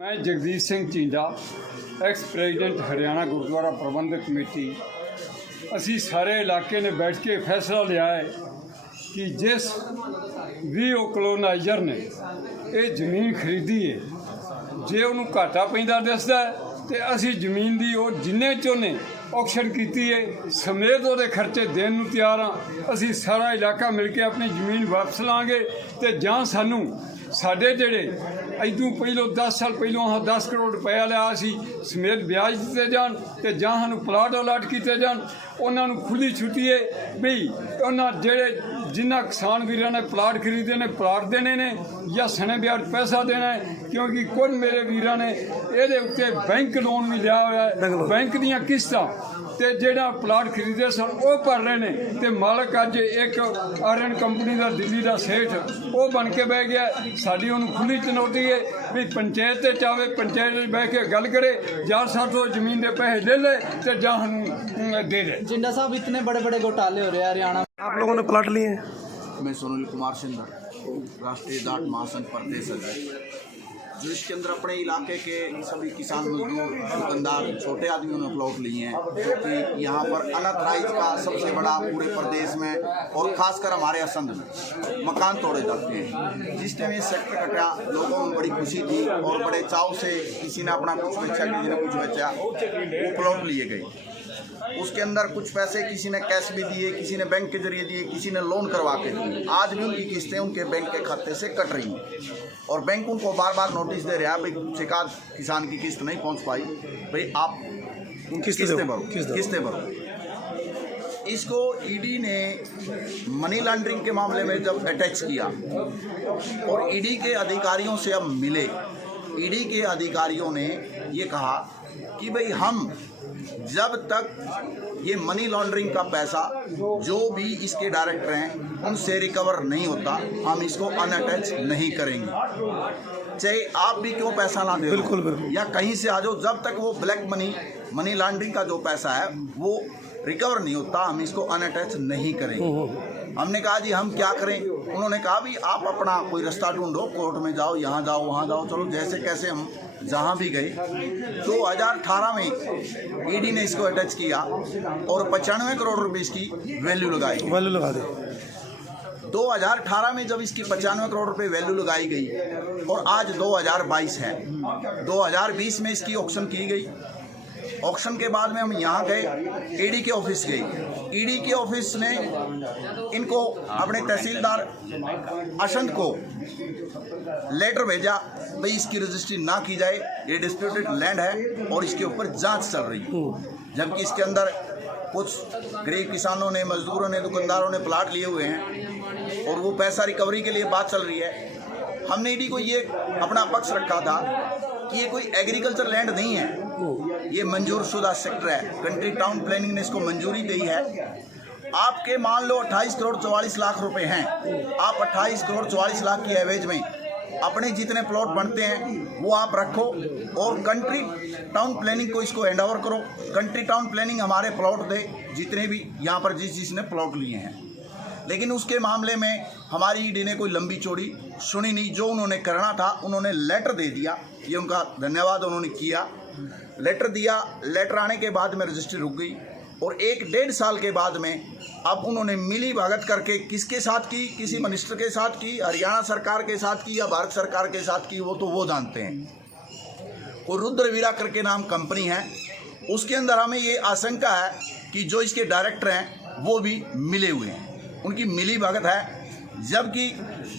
मैं Jagdish Singh चींडा x president Haryana gurdwara प्रबंधक committee असी सारे इलाके ने बैठ के फैसला लिया है कि जिस भी कलोनाइजर ने ये जमीन खरीदी है जे उन्होंने घाटा पैंदा दिसदा है तो असी जमीन की वो जिन्ने चोने ऑक्शन की है समेत वो खर्चे देने नूं तैयार हाँ। असी सारा इलाका मिल के अपनी जमीन वापस लाँगे तो जां सानू साढ़े जेड़े इदों पहलों 10 साल पहलों 10 करोड़ रुपया लिया सी समेत ब्याज दिते जान तो जां सानू प्लाट अलाट किए जान उन्होंने खुली छुट्टी है बई उन्होंने जेड़े जिन्ना किसान वीरां ने प्लाट खरीदे ने प्लाट देने ने या सने ब्याज पैसा देना है क्योंकि कुछ मेरे वीरां ने ये उत्ते बैंक लोन भी लिया हुआ है बैंक दियां किस्तां ते जेड़ा प्लाट खरीदे सन वो भर रहे हैं तो मालक अज एक आर्यन कंपनी का दिल्ली का सेठ वो बन के बह गया साड़ी उन्होंने खुली चुनौती है भी पंचायत चाहे पंचायत बह के गल करे यार साथों जमीन के पैसे ले ले तो जां दे दे। जिंडा साहब इतने बड़े बड़े घोटाले हो रहे हैं हरियाणा, आप लोगों ने प्लाट लिए हैं? मैं सोनल कुमार सिंधर राष्ट्रीय जाट महासंघ प्रदेश अध्यक्ष जो इसके अंदर अपने इलाके के सभी किसान मजदूर दुकानदार छोटे आदमियों ने प्लॉट लिए हैं जो कि यहाँ पर अनऑथराइज का सबसे बड़ा पूरे प्रदेश में और खासकर हमारे असंध में मकान तोड़े जाते हैं। जिस टाइम ये सेक्टर कटा लोगों में बड़ी खुशी थी और बड़े चाव से किसी ने अपना कुछ बेचा किसी ने कुछ बेचा वो प्लॉट लिए गए। उसके अंदर कुछ पैसे किसी ने कैश भी दिए, किसी ने बैंक के जरिए दिए, किसी ने लोन करवा के दिए। आज भी उनकी किस्तें उनके बैंक के खाते से कट रही हैं और बैंक उनको बार बार नोटिस दे रहा है भाई शिकायत किसान की किस्त नहीं पहुंच पाई, भाई आप किस्तें भरो। इसको ईडी ने मनी लॉन्ड्रिंग के मामले में जब अटैच किया और ईडी के अधिकारियों से अब मिले, ईडी के अधिकारियों ने ये कहा कि भाई हम जब तक ये मनी लॉन्ड्रिंग का पैसा जो भी इसके डायरेक्टर हैं उनसे रिकवर नहीं होता हम इसको अनअटैच नहीं करेंगे, चाहे आप भी क्यों पैसा ना दे बिल्कुल या कहीं से आ जाओ, जब तक वो ब्लैक मनी लॉन्ड्रिंग का जो पैसा है वो रिकवर नहीं होता हम इसको अनअटैच नहीं करेंगे। हमने कहा जी हम क्या करें? उन्होंने कहा भी आप अपना कोई रास्ता ढूंढो, कोर्ट में जाओ, यहाँ जाओ वहाँ जाओ, चलो जैसे कैसे हम जहाँ भी गए। 2018 में ईडी ने इसको अटैच किया और 95 करोड़ रुपए इसकी वैल्यू लगा दी। 2018 में जब इसकी 95 करोड़ रुपए वैल्यू लगाई गई और आज 2022 है, 2020 में इसकी ऑक्शन की गई। ऑक्शन के बाद में हम यहाँ गए, ईडी के ऑफिस गए। ईडी के ऑफिस ने इनको अपने तहसीलदार अशंत को लेटर भेजा भाई इसकी रजिस्ट्री ना की जाए, ये डिस्प्यूटेड लैंड है और इसके ऊपर जांच चल रही है। जबकि इसके अंदर कुछ गरीब किसानों ने, मजदूरों ने, दुकानदारों ने प्लाट लिए हुए हैं और वो पैसा रिकवरी के लिए बात चल रही है। हमने ईडी को ये अपना पक्ष रखा था कि ये कोई एग्रीकल्चर लैंड नहीं है, ये मंजूर शुदा सेक्टर है। कंट्री टाउन प्लानिंग ने इसको मंजूरी दी है। आपके मान लो 28 करोड़ 44 लाख रुपए हैं, आप 28 करोड़ 44 लाख की एवरेज में अपने जितने प्लॉट बनते हैं वो आप रखो और कंट्री टाउन प्लानिंग को इसको हैंड ओवर करो। कंट्री टाउन प्लानिंग हमारे प्लॉट दे जितने भी यहाँ पर जिसने प्लॉट लिए हैं। लेकिन उसके मामले में हमारी ईडी ने कोई लंबी चौड़ी सुनी नहीं। जो उन्होंने करना था उन्होंने लेटर दे दिया, ये उनका धन्यवाद उन्होंने किया। लेटर दिया, लेटर आने के बाद में रजिस्ट्री रुक गई और 1-1.5 साल के बाद में अब उन्होंने मिली भगत करके किसके साथ की, किसी मिनिस्टर के साथ की, हरियाणा सरकार के साथ की या भारत सरकार के साथ की, वो तो वो जानते हैं। कोई रुद्रवीरा करके नाम कंपनी है, उसके अंदर हमें ये आशंका है कि जो इसके डायरेक्टर हैं वो भी मिले हुए हैं, उनकी मिली भगत है। जबकि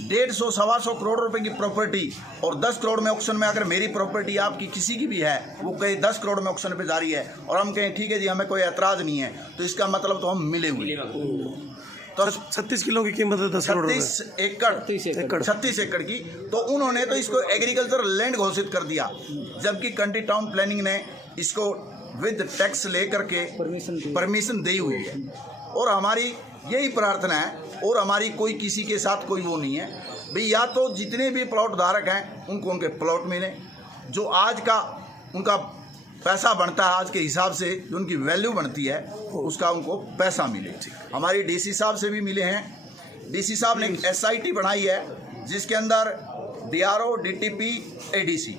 150-125 करोड़ रुपए की प्रॉपर्टी और 10 करोड़ में ऑक्शन में अगर मेरी प्रॉपर्टी आपकी किसी की भी है वो कहीं 10 करोड़ में ऑक्शन पे जा रही है और हम कहें ठीक है जी हमें कोई ऐतराज़ नहीं है, तो इसका मतलब तो हम मिले हुए। तो 36 किलो की कीमत है 10 करोड़ 36 एकड़ की, तो उन्होंने तो इसको एग्रीकल्चर लैंड घोषित कर दिया। जबकि कंट्री टाउन प्लानिंग ने इसको विद टैक्स लेकर के परमिशन दी हुई है। और हमारी यही प्रार्थना है और हमारी कोई किसी के साथ कोई वो नहीं है भाई, या तो जितने भी प्लॉट धारक हैं उनको उनके प्लॉट मिले, जो आज का उनका पैसा बनता है, आज के हिसाब से जो उनकी वैल्यू बनती है उसका उनको पैसा मिले। हमारी डीसी साहब से भी मिले हैं। डीसी साहब ने एक SIT बनाई है जिसके अंदर DRO, DTP, ADC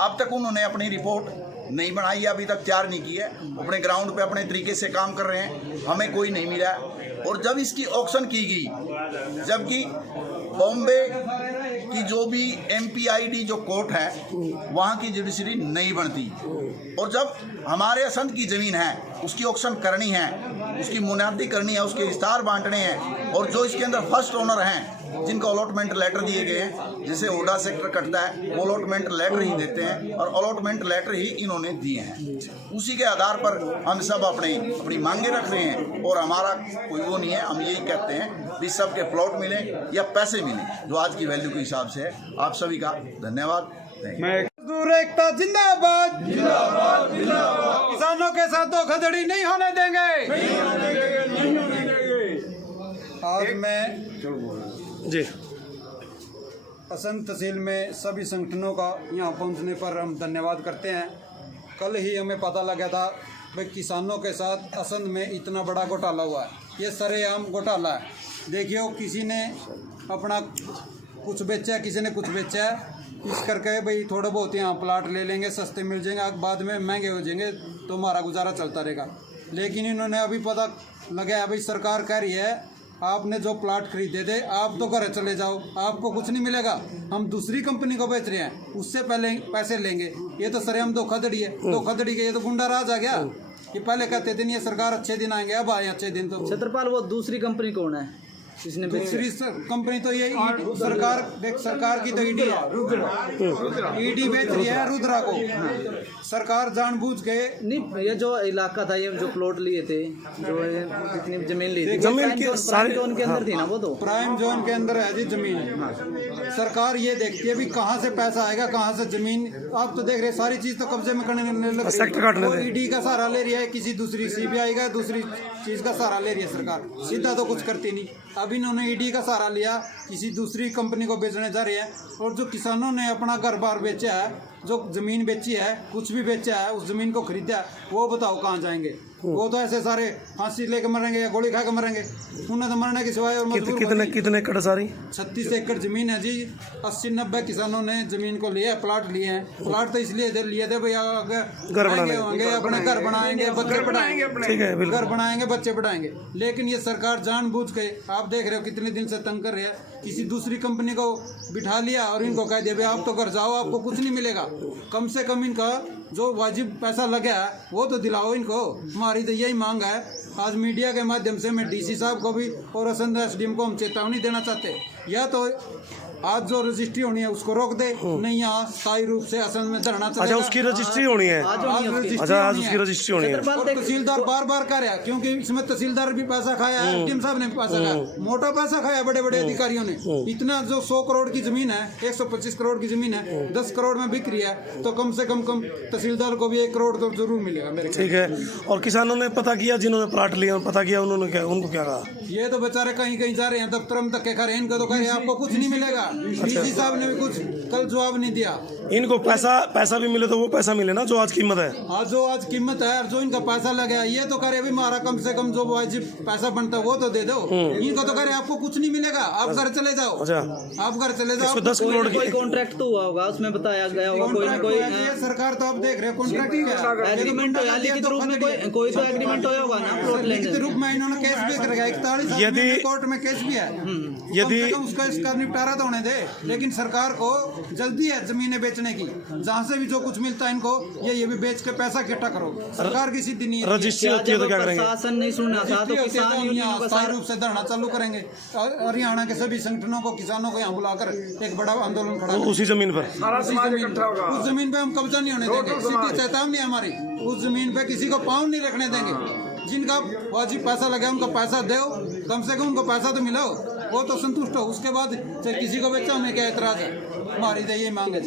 अब तक उन्होंने अपनी रिपोर्ट नहीं बनाई है, अभी तक तैयार नहीं की है। अपने ग्राउंड पे अपने तरीके से काम कर रहे हैं, हमें कोई नहीं मिला है। और जब इसकी ऑक्शन की गई, जबकि बॉम्बे की जो भी MPID जो कोर्ट है वहाँ की जुडिशरी नहीं बनती, और जब हमारे असंध की ज़मीन है उसकी ऑक्शन करनी है, उसकी मुनादी करनी है, उसके विस्तार बांटने हैं, और जो इसके अंदर फर्स्ट ओनर हैं जिनको अलॉटमेंट लेटर दिए गए हैं, जैसे ओडा सेक्टर कटता है वो अलॉटमेंट लेटर ही देते हैं, और अलॉटमेंट लेटर ही इन्होंने दिए हैं। उसी के आधार पर हम सब अपनी मांगे रख रहे हैं, और हमारा कोई वो नहीं है। हम यही कहते हैं भी सबके प्लॉट मिले या पैसे मिले जो आज की वैल्यू के हिसाब से है। आप सभी का धन्यवाद। मैं मजदूर एकता जिंदाबाद जिंदाबाद जिंदाबाद। किसानों के साथ धोखाधड़ी नहीं होने देंगे। आज मैं जी असंध तहसील में सभी संगठनों का यहाँ पहुँचने पर हम धन्यवाद करते हैं। कल ही हमें पता लगा था भाई किसानों के साथ असंध में इतना बड़ा घोटाला हुआ है। ये सरेआम घोटाला है। देखियो, किसी ने अपना कुछ बेचा है, किसी ने कुछ बेचा है, इस करके भाई थोड़ा बहुत यहाँ प्लाट ले लेंगे, सस्ते मिल जाएंगे, बाद में महंगे हो जाएंगे तो हमारा गुजारा चलता रहेगा। लेकिन इन्होंने अभी पता लगा भाई सरकार कह रही है आपने जो प्लाट खरीदे थे आप तो घर चले जाओ, आपको कुछ नहीं मिलेगा, हम दूसरी कंपनी को बेच रहे हैं, उससे पहले पैसे लेंगे। ये तो सरेआम धोखाधड़ी है। धोखाधड़ी के ये तो गुंडा राज आ गया। ये पहले कहते थे नहीं ये सरकार अच्छे दिन आएंगे, अब आए अच्छे दिन। तो छत्रपाल, वो दूसरी कंपनी कौन है इसने दूसरी कंपनी तो ये सरकार की तो ईडी है। ईडी बेच रही है रुद्रा को। सरकार जानबूझ के नहीं, ये जो इलाका था, ये जो प्लॉट लिए थे, जो ये कितनी जमीन ली थी, जमीन की सारी जोन के अंदर थी ना, वो तो प्राइम जोन के अंदर है जी जमीन। सरकार ये देखती है भी कहाँ से पैसा आएगा, कहाँ से जमीन। आप तो देख रहे सारी चीज तो कब्जे में करने लग रही है। ईडी का सहारा ले रही है, किसी दूसरी CBI का दूसरी चीज का सहारा ले रही है सरकार। सीधा तो कुछ करती नहीं। अब इन्होंने ईडी का सहारा लिया, किसी दूसरी कंपनी को बेचने जा रही है। और जो किसानों ने अपना घर बार बेचा है, जो जमीन बेची है, कुछ भी बेचा है, उस जमीन को खरीदा है, वो बताओ कहाँ जाएंगे? वो तो ऐसे सारे फांसी लेके मरेंगे या गोली खा के मरेंगे। उन्हें तो मरने के सिवाय और कितने एकड़ सारी 36 एकड़ जमीन है जी। 80-90 किसानों ने जमीन को लिया, प्लाट लिए हैं। प्लाट तो इसलिए लिए थे भैया घर बनाएंगे, अपने घर बनाएंगे, बच्चे पढ़ाएंगे, घर बनाएंगे, बच्चे पढ़ाएंगे। लेकिन ये सरकार जानबूझ के, आप देख रहे हो कितने दिन से तंग कर रही है। किसी दूसरी कंपनी को बिठा लिया और इनको कह दिया भाई आप तो घर जाओ, आपको कुछ नहीं मिलेगा। कम से कम इनका जो वाजिब पैसा लगा है वो तो दिलाओ इनको। हमारी तो यही मांग है। आज मीडिया के माध्यम से मैं DC साहब को भी और असंध SDM को हम चेतावनी देना चाहते हैं, या तो आज जो रजिस्ट्री होनी है उसको रोक दे, नहीं यहाँ स्थायी रूप से असंध में धरना चलेगा। अच्छा, उसकी रजिस्ट्री होनी है। अच्छा, आज उसकी रजिस्ट्री होनी है। और तहसीलदार बार कह रहा है, क्योंकि इसमें तहसीलदार भी पैसा खाया है, SDM साहब ने भी पैसा खाया, मोटा पैसा खाया बड़े बड़े अधिकारियों ने। इतना जो 100 करोड़ की जमीन है, 125 करोड़ की जमीन है, 10 करोड़ में बिक रही है, तो कम से कम तहसीलदार को भी 1 करोड़ तो जरूर मिलेगा मेरे। ठीक है। और किसानों ने पता किया, जिन्होंने प्लाट लिया पता किया, उन्होंने क्या, उनको क्या कहा? ये तो बेचारे कहीं जा रहे हैं, दफ्तर में धक्के खा रहे हैं। इनको तो कह रहे हैं आपको कुछ नहीं मिलेगा। DC साहब ने भी कुछ कल जवाब नहीं दिया। इनको पैसा भी मिले तो वो पैसा मिले ना जो आज कीमत है। हाँ, जो आज कीमत है और जो इनका पैसा लगा है, ये तो कह रहे अभी हमारा कम से कम जो वाजिब पैसा बनता है वो तो दे दो। इनको तो कह रहे आपको कुछ नहीं मिलेगा, आप घर चले जाओ। अच्छा, आप घर चले जाओ। 10 करोड़ कोई कॉन्ट्रैक्ट तो हुआ होगा, उसमें बताया गया होगा कोई ना कोई। सरकार तो आप देख रहे कॉन्ट्रैक्ट एग्रीमेंट हो, लिखित रूप में कोई तो एग्रीमेंट होगा ना प्लॉट लेने। लिखित रूप में इन्होंने केस भी करेगा, 41 कोर्ट में केस भी है। यदि उसका इसका निपटारा तो होने दे। लेकिन सरकार को जल्दी है जमीनें बेचने की, जहाँ से भी जो कुछ मिलता है इनको ये भी बेच के पैसा इकट्ठा करो। सरकार की सीधी नहीं है। रजिस्ट्री होती है तो क्या करेंगे? शासन नहीं सुना था तो किसान यूनियन स्थायी रूप से धरना चालू करेंगे। हरियाणा के सभी संगठनों को, किसानों को यहाँ बुलाकर एक बड़ा आंदोलन खड़ा उसी जमीन पर, उस जमीन पे हम कब्जा नहीं होने देंगे। सीधी चेतावनी है हमारी, उस जमीन पे किसी को पाँव नहीं रखने देंगे। जिनका वाजिब पैसा लगा उनको पैसा दो, कम से कम उनको पैसा तो मिलो, वो तो संतुष्ट हो। उसके बाद चाहे किसी को बेचो, हमें क्या एतराज है? हमारी तो ये मांग है।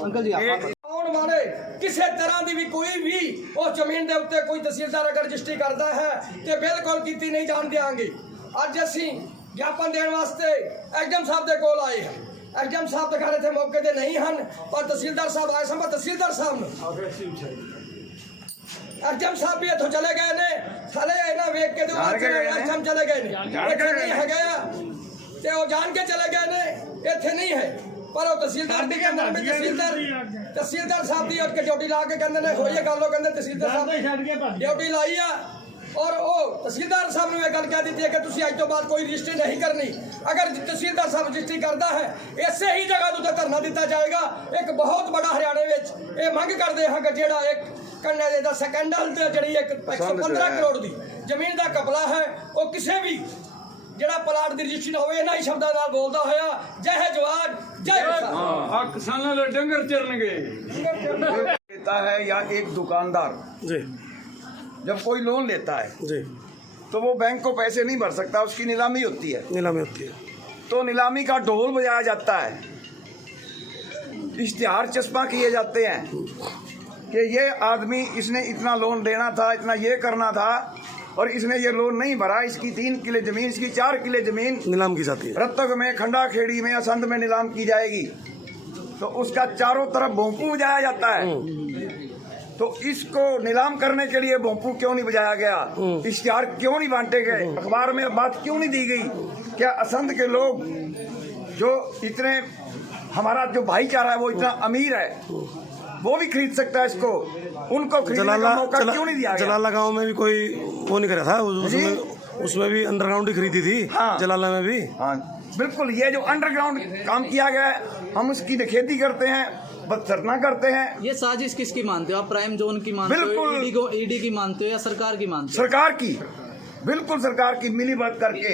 अंकल जी ਆਉਣ ਵਾਲੇ ਕਿਸੇ ਤਰ੍ਹਾਂ ਦੀ ਵੀ ਕੋਈ ਵੀ ਉਹ ਜ਼ਮੀਨ ਦੇ ਉੱਤੇ ਕੋਈ ਤਹਿਸੀਲਦਾਰ ਅਗਰ ਰਜਿਸਟਰੀ ਕਰਦਾ ਹੈ ਤੇ ਬਿਲਕੁਲ ਕੀਤੀ ਨਹੀਂ ਜਾਣ ਦਿਆਂਗੇ। ਅੱਜ ਅਸੀਂ ਗਿਆਪਨ ਦੇਣ ਵਾਸਤੇ ਐਸਡੀਐਮ ਸਾਹਿਬ ਦੇ ਕੋਲ ਆਏ ਹਾਂ। ਐਸਡੀਐਮ ਸਾਹਿਬ ਦਿਖਾ ਰਹੇ ਥੇ ਮੌਕੇ ਤੇ ਨਹੀਂ ਹਨ, ਪਰ ਤਹਿਸੀਲਦਾਰ ਸਾਹਿਬ ਆਏ ਸਨ। ਤਹਿਸੀਲਦਾਰ ਸਾਹਿਬ ਨੂੰ ਐਸਡੀਐਮ ਸਾਹਿਬ ਵੀ ਇੱਥੋਂ ਚਲੇ ਗਏ ਨੇ, ਹਲੇ ਇਹਨਾਂ ਵੇਖ ਕੇ ਐਸਡੀਐਮ ਚਲੇ ਗਏ ਨੇ, ਇੱਥੇ ਨਹੀਂ ਹੈਗੇ ਆ ਤੇ ਉਹ ਜਾਣ ਕੇ ਚਲੇ ਗਏ ਨੇ, ਇੱਥੇ ਨਹੀਂ ਹੈ। पर वो तहसीलदार भी कहते हैं तहसीलदार साहब की उठ के ड्यूटी ला के कहते हैं होई है गल कहते तहसीलदार साहब ड्यूटी लाई है और वो तहसीलदार साहब ने गल कह दी है कि तुम अज तो बाद कोई रजिस्ट्री नहीं करनी। अगर तहसीलदार साहब रजिस्ट्री करता है इसे ही जगह उत्ते धरना दिता जाएगा। एक बहुत बड़ा हरियाणे में ये मंग करते हैं कि जोड़ा एक कन्या का सकैंडल जी 115 करोड़ की जमीन का कपला है वो किसी भी ਜਿਹੜਾ ਪਲਾਟ ਦੀ ਰਜਿਸਟਰੀ ਹੋਵੇ ਇਹਨਾਂ ਹੀ ਸ਼ਬਦਾਂ ਨਾਲ ਬੋਲਦਾ ਹੋਇਆ ਜੈ ਜਵਾਨ ਜੈ ਕਿਸਾਨ। ਆ ਕਿਸਾਨਾਂ ਦੇ ਡੰਗਰ ਚਰਨਗੇ। लेता है या एक दुकानदार जी जब कोई लोन लेता है जी तो वो बैंक को पैसे नहीं भर सकता, उसकी नीलामी होती है। नीलामी होती है। तो नीलामी का ढोल बजाया जाता है, इश्तिहार चस्पा किए जाते हैं कि ये आदमी इसने इतना लोन देना था, इतना ये करना था और इसने ये लोन नहीं भरा, इसकी 3 किले जमीन, इसकी 4 किले जमीन नीलाम की जाती है। रत्तक में, खंडा खेड़ी में, असंध में नीलाम की जाएगी। तो उसका चारों तरफ भोंपू बजाया जाता है। तो इसको नीलाम करने के लिए भोंपू क्यों नहीं बजाया गया, इश्तिहार क्यों नहीं बांटे गए, अखबार में बात क्यों नहीं दी गई? क्या असंध के लोग जो इतने, हमारा जो भाईचारा है वो इतना अमीर है, वो भी खरीद सकता है इसको, उनको खरीदने का मौका क्यों नहीं दिया गया? जलाला गांव में भी कोई वो नहीं करा था, उसमें भी अंडरग्राउंड ही खरीदी थी। हाँ। जलाला में भी। हाँ बिल्कुल, ये जो अंडरग्राउंड काम किया गया है हम उसकी निखेधी करते हैं, बदसरना करते हैं। ये साजिश किसकी मानते हो आप? प्राइम जोन की मानते हो, बिल्कुल। ईडी की मानते हो या सरकार की मानते हो? सरकार की, बिल्कुल सरकार की, मिली बात करके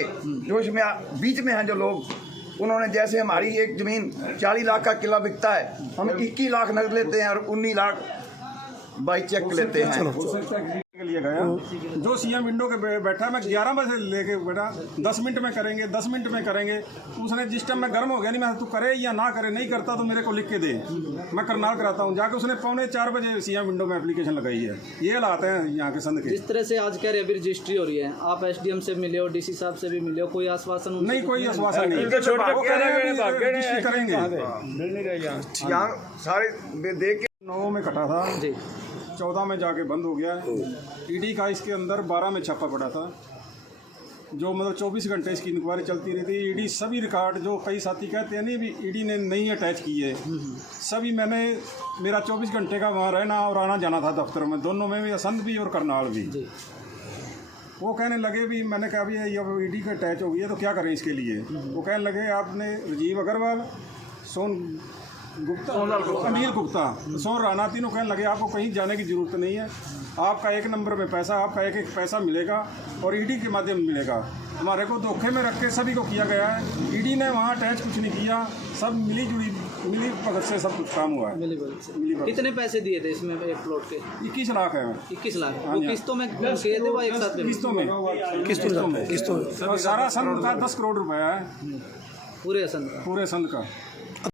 जो इसमें बीच में हैं जो लोग, उन्होंने जैसे हमारी एक जमीन 40 लाख का किला बिकता है, हम 21 लाख नकद लेते हैं और 19 लाख बाई चेक लेते हैं। के लिए गया जो सीएम विंडो के बैठा, मैं 11 बजे लेके बैठा, 10 मिनट में करेंगे, 10 मिनट में करेंगे। उसने जिस टाइम मैं गर्म हो गया, नहीं मैं तू करे या ना करे, नहीं करता तो मेरे को लिख के दे, मैं करनाल कराता हूँ। जाके उसने 3:45 बजे सीएम विंडो में एप्लीकेशन लगाई है। ये हालात हैं यहाँ के संद के। जिस तरह से आज कह रहे अभी रजिस्ट्री हो रही है, आप एसडीएम से मिले हो, डीसी साहब से भी मिले हो, कोई आश्वासन? नहीं, कोई आश्वासन नहीं। करेंगे यहाँ सारे देख के 9 में कटा था जी, 14 में जाके बंद हो गया। ईडी का इसके अंदर 12 में छापा पड़ा था, जो मतलब 24 घंटे इसकी इंक्वायरी चलती रही थी। ईडी सभी रिकॉर्ड जो कई साथी कहते हैं नहीं भी ईडी ने नहीं अटैच किए, सभी मैंने, मेरा 24 घंटे का वहाँ रहना और आना जाना था दफ्तर में, दोनों में भी, असंध भी और करनाल भी। वो कहने लगे भी, मैंने कहा भी ये ईडी का अटैच हो गई है तो क्या करें इसके लिए? वो कहने लगे आपने राजीव अग्रवाल, सोन गुप्ता, अनिल गुप्ता, सोन राणा, तीनों कहने लगे आपको कहीं जाने की ज़रूरत नहीं है, आपका 1 नंबर में पैसा, आपका एक पैसा मिलेगा और ईडी के माध्यम मिलेगा। हमारे को धोखे में रख के सभी को किया गया है। ईडी ने वहाँ अटैच कुछ नहीं किया, सब मिली भगत से सब कुछ काम हुआ है। मिली भगत। कितने पैसे दिए थे इसमें एक प्लॉट के? 21 लाख है। 21 लाख वो किस्तों में किए थे, वो एक साथ किस्तों में किस्तों सारा संघ का 10 करोड़ रुपया है, पूरे असंध का। पूरे संघ का।